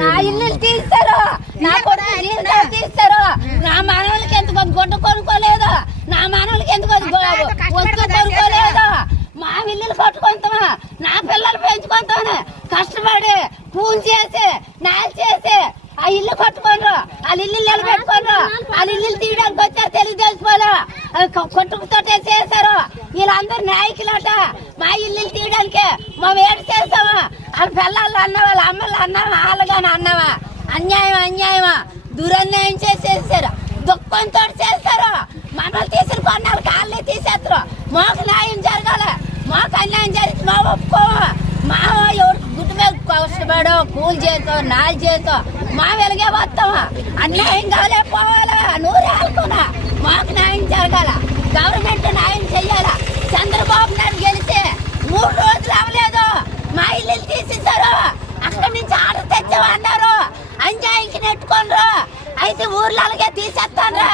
నా ఇల్లు తీస్తారు, నా కొడుకు తీస్తారు. నా మనవలకి ఎందుకు గొడ్డు కొనుక్కోలేదు, నా మనవలకి ఎందుకు వస్తు కొనుక్కోలేదు. మా ఇల్లులు కట్టుకుంటామా, నా పిల్లలు పెంచుకుంటామని కష్టపడి పూలు చేసి నాలు చేసి ఆ ఇల్లు కట్టుకోరు, వాళ్ళ ఇల్లు నిలబెట్టుకోరు. వాళ్ళ ఇల్లు తీయడానికి వచ్చారు తెలుగుదేశం వాళ్ళు, కొట్టుకుతోటే చేశారు. వీళ్ళందరూ నాయకులట. మా ఇల్లు తీయడానికి మేము ఏడు చేస్తామా, వాళ్ళ పిల్లలు అన్నా, వాళ్ళ అమ్మలు అన్నావా, వాళ్ళగానే అన్నావా. అన్యాయమా దురన్యాయం చేసేసారు, దుఃఖంతో చేస్తారు. మనల్ని తీసిన కొన్నాళ్ళు కాళ్ళే తీసేస్తారు. మాకు న్యాయం జరగాల, మాకు అన్యాయం జరిగి మా ఒప్పుకోవా. మా ఎవరు గుడ్డు మీద కష్టపడో కూలి చేతో నాలు చేతో మా వెలిగే వస్తామా. అన్యాయం కాలే పోవాలా, నూరేళ్ళకున్నా మాకు న్యాయం జరగాల. గవర్నమెంట్ న్యాయం చెయ్యాలా. చంద్రబాబు నాయుడు గెలిచి 3 రోజులు అవ్వలేదు, మా ఇల్లు తీసేశారు. అక్కడి నుంచి ఆర్డర్ తెచ్చామన్నారు, అన్యాయంకి నెట్టుకోనరు. అయితే ఊర్లకే తీసేస్తాన్రా,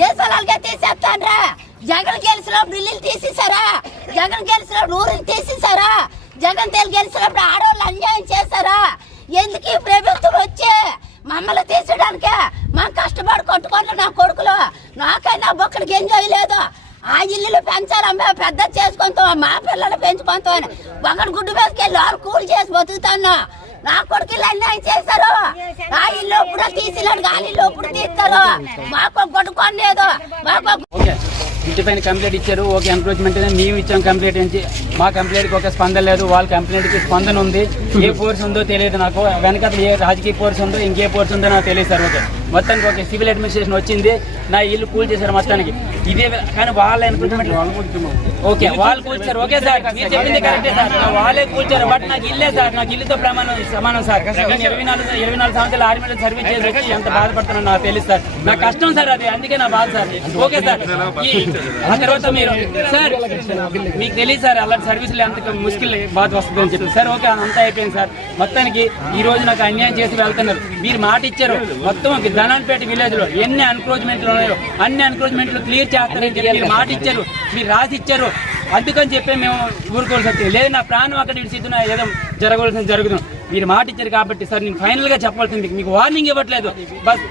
దేశాలకే తీసేస్తాన్రా. జగన్ గెలిచినప్పుడు ఇల్లు తీసేశారా, జగన్ గెలిచినప్పుడు ఊరిని తీసేశారా, జగన్ గెలిచినప్పుడు ఆడవాళ్ళు అన్యాయం చేశారా. ఎందుకు ఈ ప్రభుత్వం వచ్చి మమ్మల్ని తీసేయడానికే. మా కష్టపడి కొట్టుకుంటారు నా కొడుకులు. నాకైనా ఒక్కడికి ఎంజాయ్ లేదు. ఆ ఇల్లులు పెంచాలమ్మా, పెద్ద చేసుకుంటాం, మా పిల్లలు పెంచుకుంటాం అని ఒకటి గుడ్డు వేసుకెళ్ళి వాళ్ళు కూలి చేసి బతుకుతాను. నా కొడుకులు అన్యాయం చేశారు. ఆ ఇల్లు ఇప్పుడు తీసినాడు, ఆ ఇల్లు ఇప్పుడు తీస్తారు. మాకు కొట్టుకోలేదు. ఇంటి పైన కంప్లైంట్ ఇచ్చారు, ఓకే ఎంక్రోచ్మెంట్ మేము ఇచ్చాం కంప్లైంట్ నుంచి. మా కంప్లైంట్కి ఒక స్పందన లేదు, వాళ్ళ కంప్లైంట్కి స్పందన ఉంది. ఏ ఫోర్స్ ఉందో తెలియదు నాకు, వెనకాల ఏ రాజకీయ ఫోర్స్ ఉందో ఇంకే ఫోర్స్ ఉందో నాకు తెలియదు సార్. ఓకే మొత్తానికి ఓకే సివిల్ అడ్మినిస్ట్రేషన్ వచ్చింది, నా ఇల్లు కూల్ చేశారు మొత్తానికి. ఇదే కానీ వాళ్ళ ఎంక్రోచ్మెంట్ ఓకే వాళ్ళు కూల్చారు. ఓకే సార్ మీరు చెప్పింది కరెక్టే సార్, వాళ్ళే కూల్చారు. బట్ నాకు ఇల్లే సార్, నాకు ఇల్లుతో సమానం సార్. నేను 24 సంవత్సరాలు ఆర్మీలో సర్వీస్ చేసి వచ్చి ఎంత బాధపడుతున్నాను నాకు తెలుసు సార్. నా కష్టం సార్ అది, అందుకే నా బాధ సార్. ఓకే సార్ ఆ తర్వాత మీరు సార్ మీకు తెలియదు సార్ అలాంటి సర్వీసులు ఎంత ముష్కిల్ బాధ వస్తుంది అని చెప్పి సార్. ఓకే అంతా అయిపోయింది సార్. మొత్తానికి ఈ రోజు నాకు అన్యాయం చేసి వెళ్తున్నారు. మీరు మాట ఇచ్చారు, మొత్తం ధనాన్పేట విలేజ్ లో ఎన్ని ఎన్క్రోచ్మెంట్లు ఉన్నాయో అన్ని ఎన్క్రోచ్మెంట్లు క్లియర్ చేస్తారని చెప్పి మీరు మాట ఇచ్చారు, మీరు రాసి ఇచ్చారు. అందుకని చెప్పి మేము ఊరుకోవాల్సి వచ్చింది. లేదు నా ప్రాణం అక్కడ ఇడిచిద్దున ఏదో జరగవలసింది జరుగుతుంది. మీరు మాట ఇచ్చారు కాబట్టి సార్ నేను ఫైనల్ గా చెప్పాల్సింది, మీకు వార్నింగ్ ఇవ్వట్లేదు బస్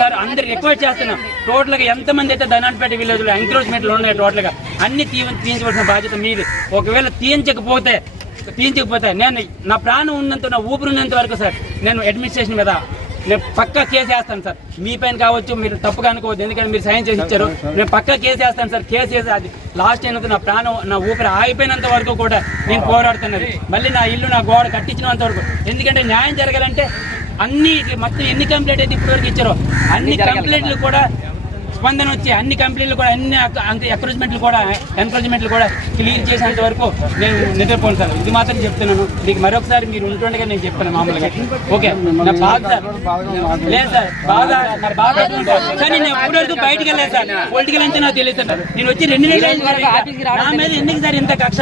సార్. అందరు రిక్వెస్ట్ చేస్తున్నాం, టోటల్ గా ఎంతమంది అయితే ధనాన్పేట విలేజ్ లో ఎంక్రోచ్మెంట్లు ఉన్నాయి టోటల్ గా అన్ని తీయించవలసిన బాధ్యత మీది. ఒకవేళ తీయించకపోతే నేను నా ప్రాణం ఉన్నంత, నా ఊపిరి ఉన్నంత వరకు సార్ నేను అడ్మినిస్ట్రేషన్ మీద నేను పక్కా కేసు వేస్తాను సార్. మీ పైన కావచ్చు, మీరు తప్పుగా అనుకోవద్దు, ఎందుకంటే మీరు సైన్ చేసి ఇచ్చారు. నేను పక్కా కేసు వేస్తాను సార్. కేసు వేసి అది లాస్ట్ అయినంత నా ప్రాణం, నా ఊపిరి ఆగిపోయినంత వరకు కూడా నేను పోరాడుతున్నది. మళ్ళీ నా ఇల్లు నా గోడ కట్టించినంత వరకు. ఎందుకంటే న్యాయం జరగాలంటే అన్ని మొత్తం ఎన్ని కంప్లైంట్ అయితే ఇప్పటివరకు ఇచ్చారో అన్ని కంప్లైంట్లు కూడా స్పందన వచ్చి అన్ని కంపెనీలు కూడా అన్ని ఎంకరేజ్మెంట్లు కూడా క్లియర్ చేసేంత వరకు నేను నిద్రపోను సార్. ఇది మాత్రం చెప్తున్నాను. మీకు మరొకసారి మీరు ఉంటుండగా నేను చెప్తాను మామూలుగా. ఓకే నా బాధ సార్, లేదు సార్ బాధ కానీ నేను ఎప్పటివరకు బయటకు వెళ్ళలేదు సార్. పొలిటికల్ అంటే నాకు తెలియదు సార్. నేను వచ్చి 2 నెలలు నా మీద ఎందుకు సార్ ఇంత కక్ష,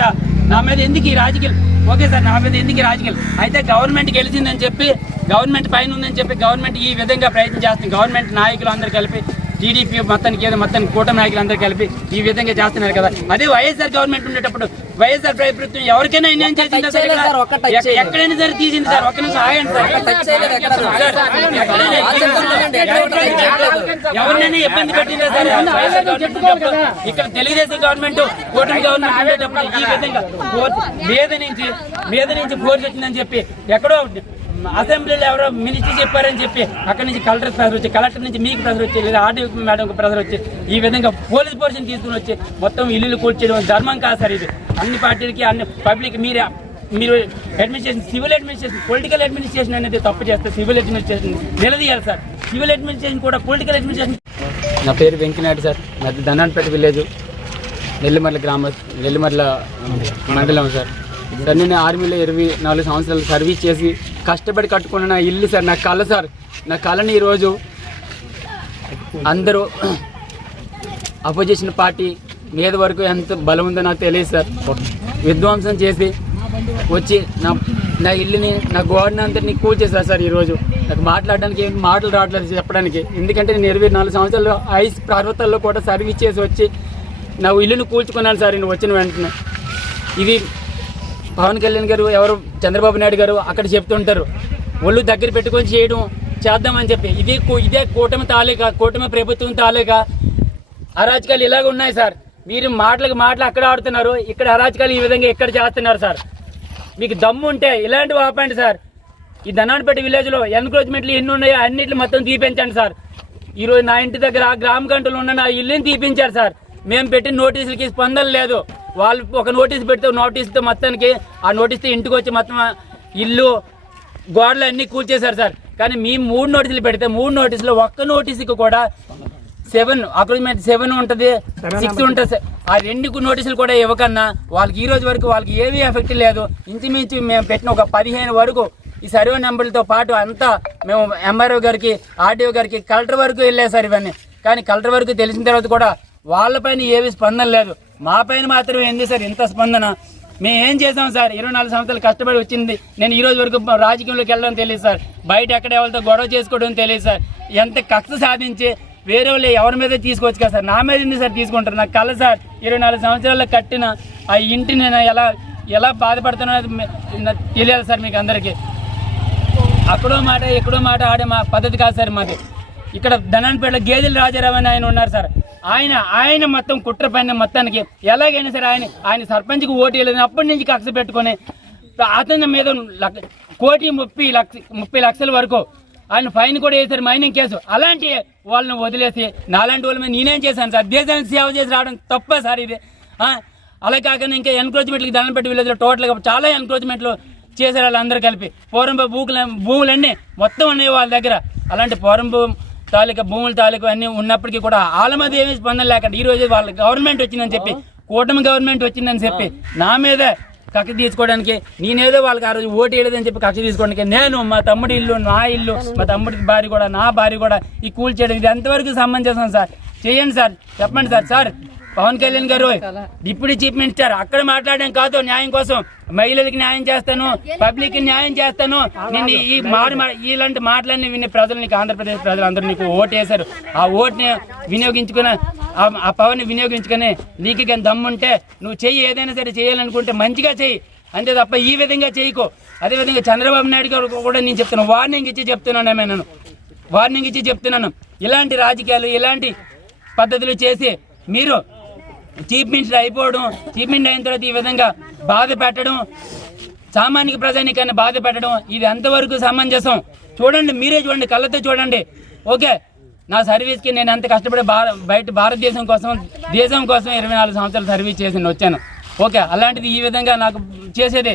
నా మీద ఎందుకు ఈ రాజకీయాలు. ఓకే సార్ నా మీద ఎందుకు ఈ రాజకీయాలు. అయితే గవర్నమెంట్ గెలిచిందని చెప్పి, గవర్నమెంట్ పైన ఉందని చెప్పి గవర్నమెంట్ ఈ విధంగా ప్రయత్నం చేస్తుంది. గవర్నమెంట్ నాయకులు అందరూ కలిపి టీడీపీ మొత్తానికి కూటమి నాయకులు అందరూ కలిపి ఈ విధంగా చేస్తున్నారు కదా. అదే వైఎస్ఆర్ గవర్నమెంట్ ఉండేటప్పుడు వైఎస్ఆర్ ప్రభుత్వం ఎవరికైనా అన్యాయం చేసిందా సార్? ఎక్కడైనా సరే తీసింది సార్. ఒక్క నిమిషం ఆగండి సార్. ఎవరినైనా ఇబ్బంది పెట్టిందా సార్? ఇక్కడ తెలుగుదేశం గవర్నమెంట్ కూటమి గవర్నమెంట్ ఉండేటప్పుడు ఈ విధంగా మీద నుంచి ఫోర్స్ వచ్చిందని చెప్పి ఎక్కడో అసెంబ్లీలో ఎవరో మినిస్టర్ చెప్పారని చెప్పి అక్కడి నుంచి కలెక్టర్ ప్రెజర్ వచ్చి, కలెక్టర్ నుంచి మీకు ప్రెజర్ వచ్చి, లేదా ఆర్డీఓ మేడం ప్రెజర్ వచ్చి ఈ విధంగా పోలీస్ ఫోర్స్ని తీసుకుని వచ్చి మొత్తం ఇల్లు కూర్చోడం ధర్మం కాదు సార్. ఇది అన్ని పార్టీలకి అన్ని పబ్లిక్ మీరు administration, civil administration, political administration అనేది తప్పు చేస్తే సివిల్ అడ్మినిస్ట్రేషన్ నిలదీయాలి సార్. సివిల్ అడ్మినిస్ట్రేషన్ కూడా పొలిటికల్ అడ్మినిస్ట్రేషన్. నా పేరు వెంకనాయుడు సార్, నాది ధనాన్పేట విలేజ్, నెల్లిమర్ల గ్రామం, నెల్లిమర్ల మండలం సార్. సార్ నేను ఆర్మీలో 24 సంవత్సరాలు సర్వీస్ చేసి కష్టపడి కట్టుకున్న నా ఇల్లు సార్, నా కళ సార్. నా కళని ఈరోజు అందరూ అపోజిషన్ పార్టీ మీద వరకు ఎంత బలం ఉందో నాకు తెలియదు సార్. విధ్వంసం చేసి వచ్చి నా ఇల్లుని, నా గోడని అందరినీ కూల్చేశారు సార్. ఈరోజు నాకు మాట్లాడడానికి ఏం మాటలు రావట్లేదు చెప్పడానికి. ఎందుకంటే నేను 24 సంవత్సరాలు ఐస్ పర్వతాల్లో కూడా సర్వీస్ చేసి వచ్చి నా ఇల్లుని కూల్చుకున్నాను సార్ నేను వచ్చిన వెంటనే. ఇది పవన్ కళ్యాణ్ గారు ఎవరు చంద్రబాబు నాయుడు గారు అక్కడ చెప్తుంటారు ఒళ్ళు దగ్గర పెట్టుకొని చేద్దామని చెప్పి. ఇదే కూటమి ప్రభుత్వం తాలూకా అరాచకాలు ఇలాగ ఉన్నాయి సార్. మీరు మాటలు అక్కడ ఆడుతున్నారు, ఇక్కడ అరాచకాలు ఈ విధంగా ఇక్కడ చేస్తున్నారు సార్. మీకు దమ్ము ఉంటే ఇలాంటివి ఆపండి సార్. ఈ ధనాన్పేట విలేజ్లో ఎన్క్రోచ్మెంట్లు ఎన్ని ఉన్నాయో అన్నింటిని మొత్తం తీపించండి సార్. ఈరోజు నా ఇంటి దగ్గర గ్రామ గంటలు ఉన్న నా ఇల్లుని తీపించారు సార్. మేము పెట్టిన నోటీసులకి స్పందన లేదు. వాళ్ళు ఒక నోటీస్ పెడితే నోటీసుతో మొత్తానికి ఆ నోటీస్తో ఇంటికి వచ్చి మొత్తం ఇల్లు గోడలు అన్నీ కూల్చేశారు సార్. కానీ మేము 3 నోటీసులు పెడితే 3 నోటీసులు ఒక్క నోటీసుకి కూడా 7 అగ్రిమెంట్ 7 ఉంటుంది, 6 ఉంటుంది సార్. ఆ 2 నోటీసులు కూడా ఇవ్వకన్నా వాళ్ళకి ఈ రోజు వరకు వాళ్ళకి ఏమీ ఎఫెక్ట్ లేదు. ఇంచుమించు మేము పెట్టిన ఒక 15 వరకు ఈ సర్వే నెంబర్లతో పాటు అంతా మేము ఎంఆర్ఓ గారికి, ఆర్డీఓ గారికి, కలెక్టర్ వరకు వెళ్ళాయి సార్ ఇవన్నీ. కానీ కలెక్టర్ వరకు తెలిసిన తర్వాత కూడా వాళ్ళపైన ఏమీ స్పందన లేదు. మా పైన మాత్రమే ఎందుకు సార్ ఇంత స్పందన? మేము ఏం చేసాం సార్? 24 సంవత్సరాలు కష్టపడి వచ్చింది. నేను ఈ రోజు వరకు రాజకీయంలోకి వెళ్ళడం తెలియదు సార్. బయట ఎక్కడ ఎవరితో గొడవ చేసుకోవడం తెలియదు సార్. ఎంత కక్ష సాధించి వేరే వాళ్ళు ఎవరి మీద తీసుకోవచ్చు కదా సార్, నా మీద ఎందుకు సార్ తీసుకుంటారు? నాకు కల సార్ 24 సంవత్సరాల్లో కట్టిన ఆ ఇంటిని నేను ఎలా బాధపడుతున్నా తెలియాలి సార్ మీకు అందరికీ. అక్కడో మాట ఎక్కడో మాట ఆడే మా పద్ధతి కాదు సార్ మాది. ఇక్కడ ధనాన్పేటలో గేదెల రాజారావు అని ఆయన ఉన్నారు సార్. ఆయన మొత్తం కుట్ర పైన మొత్తానికి ఎలాగైనా సరే ఆయన సర్పంచ్కి ఓటు వేయలేదు. అప్పటి నుంచి కక్ష పెట్టుకొని అతని మీద 1,30 లక్షల వరకు ఆయన ఫైన్ కూడా వేశారు, మైనింగ్ కేసు. అలాంటి వాళ్ళని వదిలేసి నాలాంటి వాళ్ళ మీద నేనేం చేశాను సార్? దేశానికి సేవ చేసి రావడం తప్ప సార్ ఇది. అలా కాకుండా ఇంకా ఎన్క్రోచ్మెంట్లకి ధనంపేట విలేజ్లో టోటల్గా చాలా ఎన్క్రోచ్మెంట్లు చేశారు వాళ్ళందరూ కలిపి. పూర్వం భూములన్నీ మొత్తం ఉన్నాయి వాళ్ళ దగ్గర. అలాంటి పూర్వం తాలూకా భూముల తాలూకా అన్నీ ఉన్నప్పటికీ కూడా వాళ్ళ మీద ఏమీ స్పందన లేకుండా ఈరోజు వాళ్ళ గవర్నమెంట్ వచ్చిందని చెప్పి, కూటమి గవర్నమెంట్ వచ్చిందని చెప్పి నా మీద కక్ష తీసుకోవడానికి, నేనేదో వాళ్ళకి ఆ రోజు ఓటు వేయలేదని చెప్పి కక్ష తీసుకోవడానికి నేను, మా తమ్ముడి ఇల్లు, నా ఇల్లు, మా తమ్ముడి భార్య కూడా, నా భార్య కూడా ఈ కూల్ చేయడం ఇది ఎంతవరకు సమంజసం సార్? చేయండి సార్, చెప్పండి సార్. సార్ పవన్ కళ్యాణ్ గారు డిప్యూటీ చీఫ్ మినిస్టర్, అక్కడ మాట్లాడడం కాదు న్యాయం కోసం. మహిళలకు న్యాయం చేస్తాను, పబ్లిక్ కి న్యాయం చేస్తాను. నేను ఇలాంటి మాటలన్నీ విని ప్రజలు, నీకు ఆంధ్రప్రదేశ్ ప్రజలందరూ నీకు ఓటు వేశారు. ఆ ఓటుని వినియోగించుకుని, ఆ పవర్ని వినియోగించుకుని నీకు కానీ దమ్ముంటే నువ్వు చెయ్యి. ఏదైనా సరే చేయాలనుకుంటే మంచిగా చెయ్యి, అంతే తప్ప ఈ విధంగా చేయకు. అదేవిధంగా చంద్రబాబు నాయుడు గారు కూడా నేను చెప్తున్నాను, వార్నింగ్ ఇచ్చి చెప్తున్నాను. ఇలాంటి రాజకీయాలు, ఇలాంటి పద్ధతులు చేసి మీరు చీఫ్ మినిస్టర్ అయిపోవడం, చీఫ్ మినిస్టర్ అయిన తర్వాత ఈ విధంగా బాధ పెట్టడం, సామాన్య ప్రజానికాన్ని బాధ పెట్టడం, ఇది ఎంతవరకు సమంజసం? చూడండి, మీరే చూడండి, కళ్ళతో చూడండి. ఓకే, నా సర్వీస్కి నేను ఎంత కష్టపడి బయట భారతదేశం కోసం, దేశం కోసం 24 సంవత్సరాలు సర్వీస్ చేసి వచ్చాను. ఓకే, అలాంటిది ఈ విధంగా నాకు చేసేది?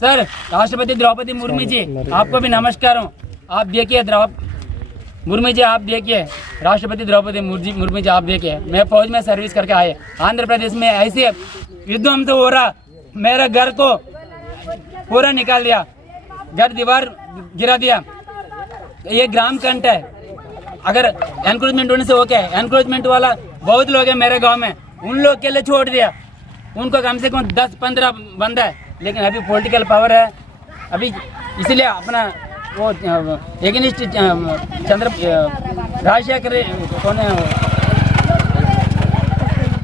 सर राष्ट्रपति द्रौपदी मुर्मू जी आपको भी नमस्कार। आप देखिए मुर्मू जी, आप देखिए राष्ट्रपति द्रौपदी मुर्मू जी आप देखिए, मैं फौज में सर्विस करके आए, आंध्र प्रदेश में ऐसे विध्वंस हो रहा, मेरा घर को पूरा निकाल दिया, घर दीवार गिरा दिया। ये ग्राम कंट है, अगर एनक्रोचमेंट होने से ओके, एनक्रोचमेंट वाला बहुत लोग हैं मेरे गांव में, उन लोग के लिए छोड़ दिया, उनको कम से कम 10-15 बंदा है, लेकिन अभी पॉलिटिकल पावर है अभी, इसलिए अपना वो एगेनिस्ट राजशेखर कौन है